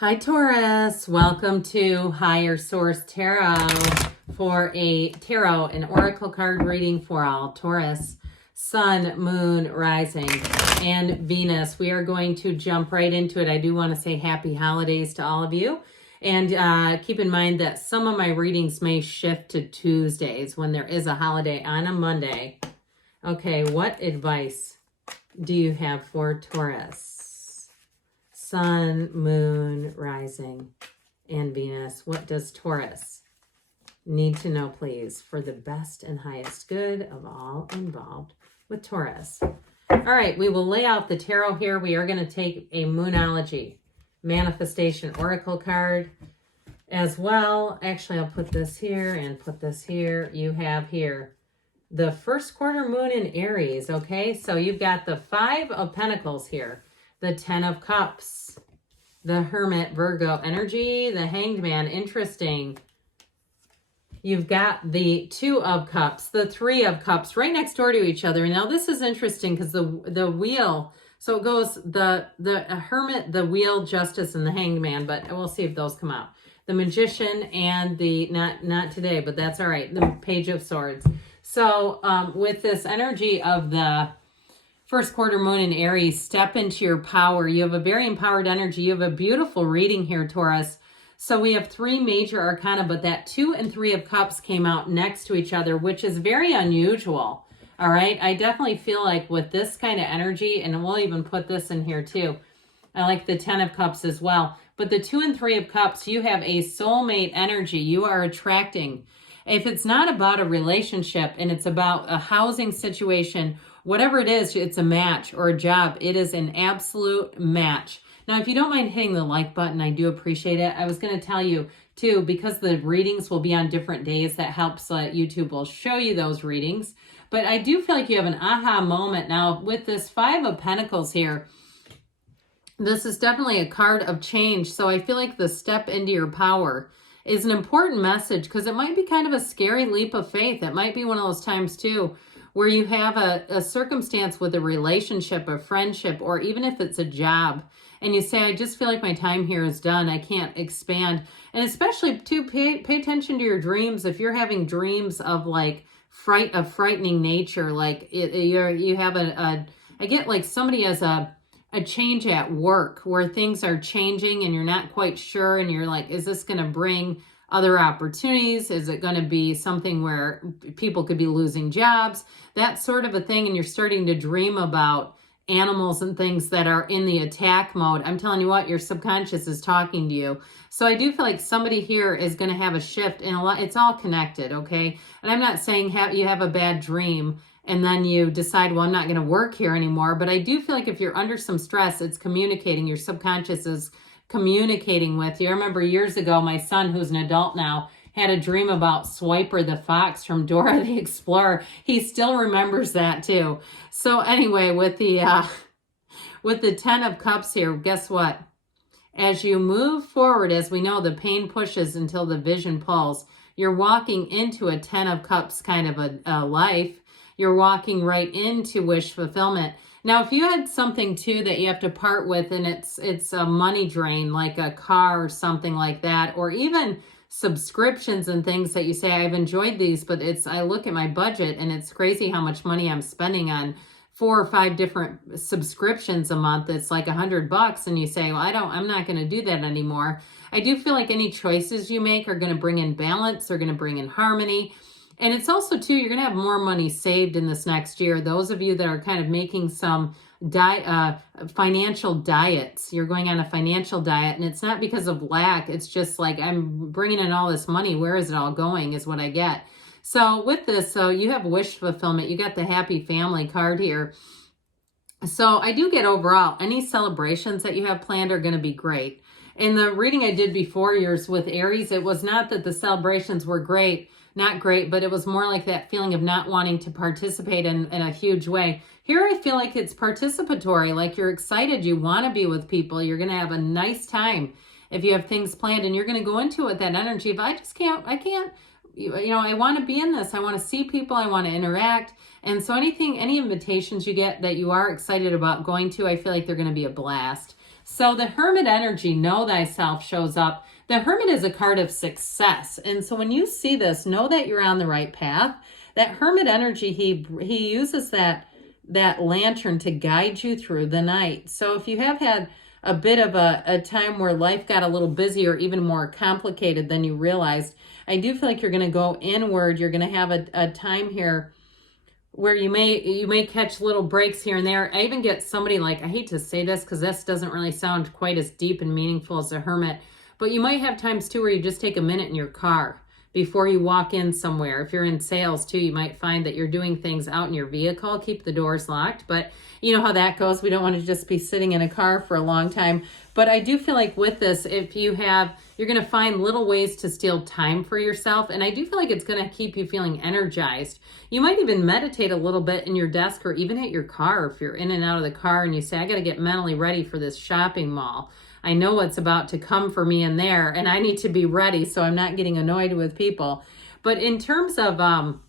Hi Taurus, welcome to Higher Source Tarot for a tarot and oracle card reading for all Taurus, Sun, Moon, Rising, and Venus. We are going to jump right into it. I do want to say happy holidays to all of you. And keep in mind that some of my readings may shift to Tuesdays when there is a holiday on a Monday. Okay, what advice do you have for Taurus? Sun, Moon, Rising, and Venus. What does Taurus need to know, please, for the best and highest good of all involved with Taurus? All right, we will lay out the tarot here. We are going to take a Moonology manifestation oracle card as well. Actually, I'll put this here and put this here. You have here the first quarter moon in Aries, okay? So you've got the Five of Pentacles here, the Ten of Cups, the Hermit, Virgo energy, the Hanged Man, interesting. You've got the Two of Cups, the Three of Cups right next door to each other. Now this is interesting because the wheel, so it goes the Hermit, the Wheel, Justice, and the Hanged Man, but we'll see if those come out. The Magician and the, not today, but that's all right, the Page of Swords. So with this energy of the first quarter moon in Aries, step into your power. You have a very empowered energy. You have a beautiful reading here, Taurus. So we have three major arcana, but that Two and Three of Cups came out next to each other, which is very unusual. All right. I definitely feel like with this kind of energy, and we'll even put this in here too. I like the Ten of Cups as well. But the Two and Three of Cups, you have a soulmate energy. You are attracting. If it's not about a relationship and it's about a housing situation, whatever it is, it's a match or a job. It is an absolute match. Now, if you don't mind hitting the like button, I do appreciate it. I was going to tell you, too, because the readings will be on different days, that helps. YouTube will show you those readings. But I do feel like you have an aha moment. Now, with this Five of Pentacles here, this is definitely a card of change. So I feel like the step into your power is an important message because it might be kind of a scary leap of faith. It might be one of those times, too, where you have a circumstance with a relationship, a friendship, or even if it's a job, and you say, I just feel like my time here is done. I can't expand. And especially, too, pay attention to your dreams. If you're having dreams of, like, frightening nature, like, you have I get like somebody has a change at work where things are changing and you're not quite sure, and you're like, is this going to bring other opportunities? Is it going to be something where people could be losing jobs? That sort of a thing. And you're starting to dream about animals and things that are in the attack mode. I'm telling you what, your subconscious is talking to you. So I do feel like somebody here is going to have a shift, and it's all connected, okay? And I'm not saying you have a bad dream and then you decide, well, I'm not going to work here anymore. But I do feel like if you're under some stress, it's communicating. Your subconscious is communicating with you. I remember years ago, my son, who's an adult now, had a dream about Swiper the fox from Dora the Explorer. He still remembers that too. So anyway, with the Ten of Cups here, guess what? As you move forward, as we know, the pain pushes until the vision pulls. You're walking into a Ten of Cups kind of a life. You're walking right into wish fulfillment. Now, if you had something, too, that you have to part with, and it's a money drain, like a car or something like that, or even subscriptions and things that you say, I've enjoyed these, but I look at my budget, and it's crazy how much money I'm spending on 4 or 5 different subscriptions a month. It's like $100, and you say, well, I'm not going to do that anymore. I do feel like any choices you make are going to bring in balance. They're going to bring in harmony. And it's also, too, you're going to have more money saved in this next year. Those of you that are kind of making some financial diets, you're going on a financial diet, and it's not because of lack. It's just like, I'm bringing in all this money. Where is it all going is what I get. So with this, so you have wish fulfillment. You got the happy family card here. So I do get overall, any celebrations that you have planned are going to be great. In the reading I did before yours with Aries, it was not that the celebrations were not great, but it was more like that feeling of not wanting to participate in a huge way. Here I feel like it's participatory, like you're excited, you want to be with people, you're going to have a nice time if you have things planned, and you're going to go into it with that energy of, I can't, I want to be in this, I want to see people, I want to interact. And so any invitations you get that you are excited about going to, I feel like they're going to be a blast. So the Hermit energy, know thyself, shows up. The Hermit is a card of success. And so when you see this, know that you're on the right path. That Hermit energy, he uses that lantern to guide you through the night. So if you have had a bit of a time where life got a little busy or even more complicated than you realized, I do feel like you're going to go inward. You're going to have a time here where you may catch little breaks here and there. I even get somebody like, I hate to say this because this doesn't really sound quite as deep and meaningful as a hermit, but you might have times too where you just take a minute in your car before you walk in somewhere. If you're in sales too, you might find that you're doing things out in your vehicle. Keep the doors locked, but you know how that goes. We don't want to just be sitting in a car for a long time. But I do feel like with this, if you're going to find little ways to steal time for yourself. And I do feel like it's going to keep you feeling energized. You might even meditate a little bit in your desk or even at your car. If you're in and out of the car and you say, I got to get mentally ready for this shopping mall. I know what's about to come for me in there and I need to be ready so I'm not getting annoyed with people. But in terms of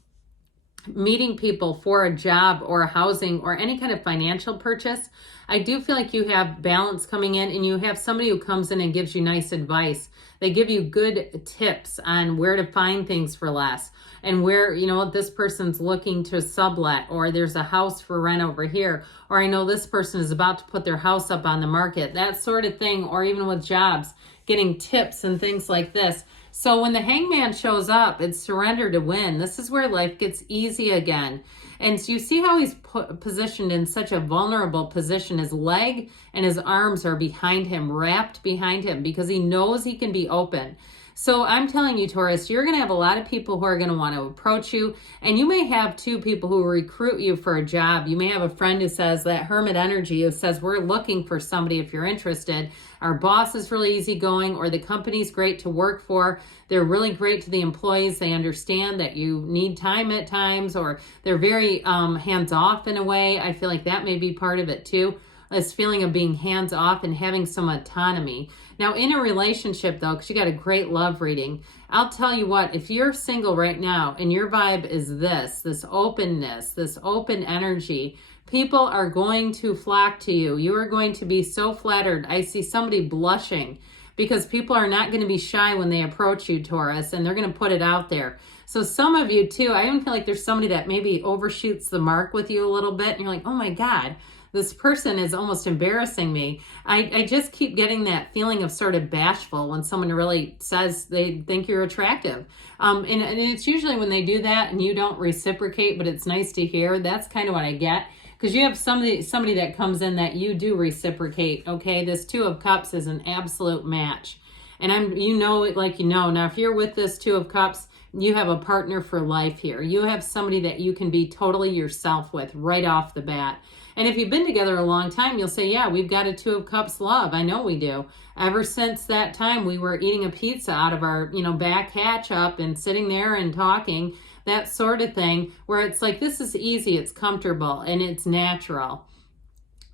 meeting people for a job or a housing or any kind of financial purchase, I do feel like you have balance coming in and you have somebody who comes in and gives you nice advice. They give you good tips on where to find things for less and where, you know, this person's looking to sublet, or there's a house for rent over here, or I know this person is about to put their house up on the market, that sort of thing, or even with jobs, getting tips and things like this. So when the Hangman shows up, it's surrender to win. This is where life gets easy again. And so you see how he's positioned in such a vulnerable position. His leg and his arms are behind him, wrapped behind him, because he knows he can be open. So I'm telling you, Taurus, you're going to have a lot of people who are going to want to approach you. And you may have two people who recruit you for a job. You may have a friend who says, that Hermit energy, who says, we're looking for somebody if you're interested. Our boss is really easygoing, or the company's great to work for. They're really great to the employees. They understand that you need time at times, or they're very hands-off in a way. I feel like that may be part of it too. This feeling of being hands-off and having some autonomy. Now, in a relationship, though, because you got a great love reading, I'll tell you what, if you're single right now and your vibe is this openness, this open energy, people are going to flock to you. You are going to be so flattered. I see somebody blushing because people are not going to be shy when they approach you, Taurus, and they're going to put it out there. So some of you, too, I even feel like there's somebody that maybe overshoots the mark with you a little bit, and you're like, oh my God, this person is almost embarrassing me. I just keep getting that feeling of sort of bashful when someone really says they think you're attractive. And it's usually when they do that and you don't reciprocate, but it's nice to hear. That's kind of what I get. Because you have somebody that comes in that you do reciprocate, okay? This Two of Cups is an absolute match. And you know it like you know. Now, if you're with this Two of Cups, you have a partner for life here. You have somebody that you can be totally yourself with right off the bat. And if you've been together a long time, you'll say, yeah, we've got a Two of Cups love. I know we do. Ever since that time, we were eating a pizza out of our, back hatch up and sitting there and talking, that sort of thing, where it's like, this is easy, it's comfortable, and it's natural.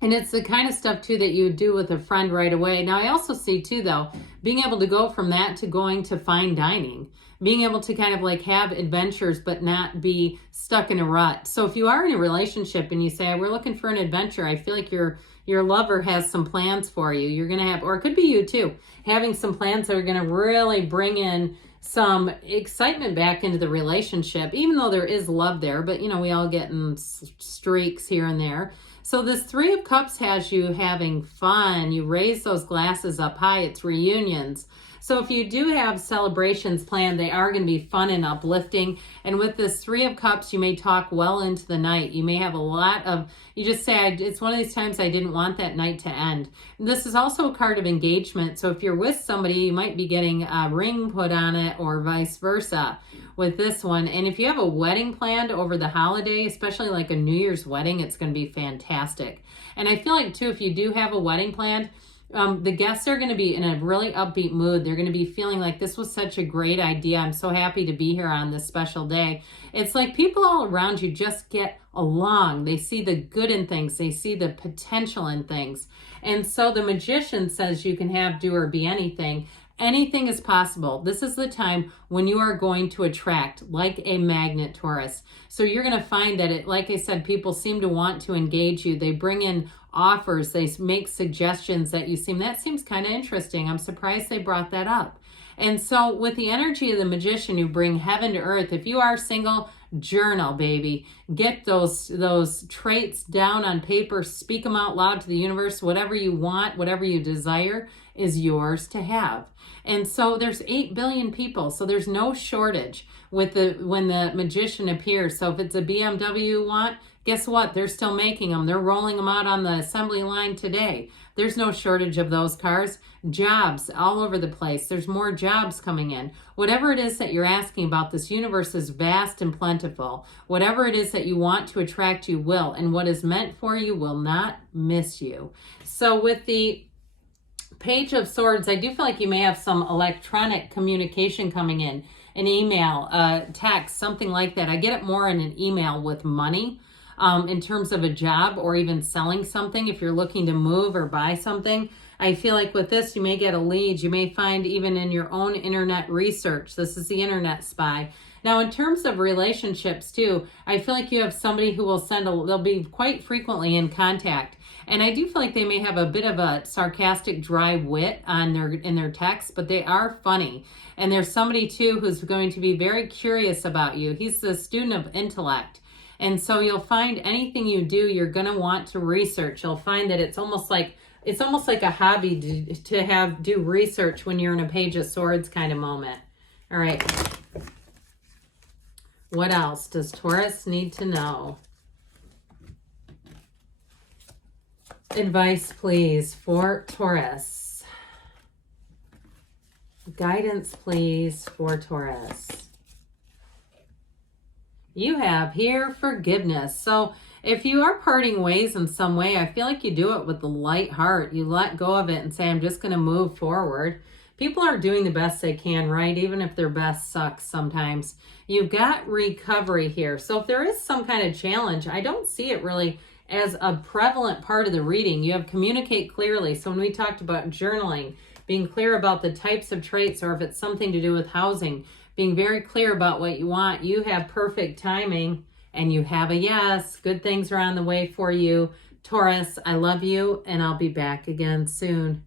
And it's the kind of stuff, too, that you would do with a friend right away. Now, I also see, too, though, being able to go from that to going to fine dining, being able to kind of like have adventures but not be stuck in a rut. So if you are in a relationship and you say, we're looking for an adventure, I feel like your lover has some plans for you. You're going to have, or it could be you, too, having some plans that are going to really bring in some excitement back into the relationship, even though there is love there. But, we all get in streaks here and there. So this Three of Cups has you having fun. You raise those glasses up high. It's reunions. So if you do have celebrations planned, they are going to be fun and uplifting. And with this Three of Cups, you may talk well into the night. You may have a lot of, you just say, it's one of these times I didn't want that night to end. This is also a card of engagement. So if you're with somebody, you might be getting a ring put on it or vice versa with this one. And if you have a wedding planned over the holiday, especially like a New Year's wedding, it's going to be fantastic. And I feel like, too, if you do have a wedding planned, the guests are going to be in a really upbeat mood. They're going to be feeling like this was such a great idea. I'm so happy to be here on this special day. It's like people all around you just get along. They see the good in things. They see the potential in things. And so the Magician says you can have, do, or be anything. Anything is possible. This is the time when you are going to attract like a magnet, Taurus. So you're going to find that like I said, people seem to want to engage you. They bring in offers. They make suggestions that that seems kind of interesting. I'm surprised they brought that up. And so with the energy of the magician, you bring heaven to earth. If you are single, journal, baby. Get those traits down on paper. Speak them out loud to the universe. Whatever you want, whatever you desire is yours to have. And so there's 8 billion people. So there's no shortage when the magician appears. So if it's a BMW you want, guess what? They're still making them. They're rolling them out on the assembly line today. There's no shortage of those cars. Jobs all over the place. There's more jobs coming in. Whatever it is that you're asking about, this universe is vast and plentiful. Whatever it is that you want to attract, you will. And what is meant for you will not miss you. So with the Page of Swords, I do feel like you may have some electronic communication coming in. An email, text, something like that. I get it more in an email with money. In terms of a job or even selling something, if you're looking to move or buy something, I feel like with this, you may get a lead. You may find even in your own internet research. This is the internet spy. Now, in terms of relationships too, I feel like you have somebody who will they'll be quite frequently in contact. And I do feel like they may have a bit of a sarcastic, dry wit in their text, but they are funny. And there's somebody too who's going to be very curious about you. He's the student of intellect. And so you'll find anything you do, you're going to want to research. You'll find that it's almost like a hobby to do research when you're in a Page of Swords kind of moment. All right. What else does Taurus need to know? Advice, please, for Taurus. Guidance, please, for Taurus. You have here forgiveness. So if you are parting ways in some way, I feel like you do it with a light heart. You let go of it and say, I'm just going to move forward. People are doing the best they can, right? Even if their best sucks sometimes. You've got recovery here. So if there is some kind of challenge, I don't see it really as a prevalent part of the reading. You have communicate clearly. So when we talked about journaling, being clear about the types of traits, or if it's something to do with housing, being very clear about what you want, you have perfect timing and you have a yes. Good things are on the way for you. Taurus, I love you, and I'll be back again soon.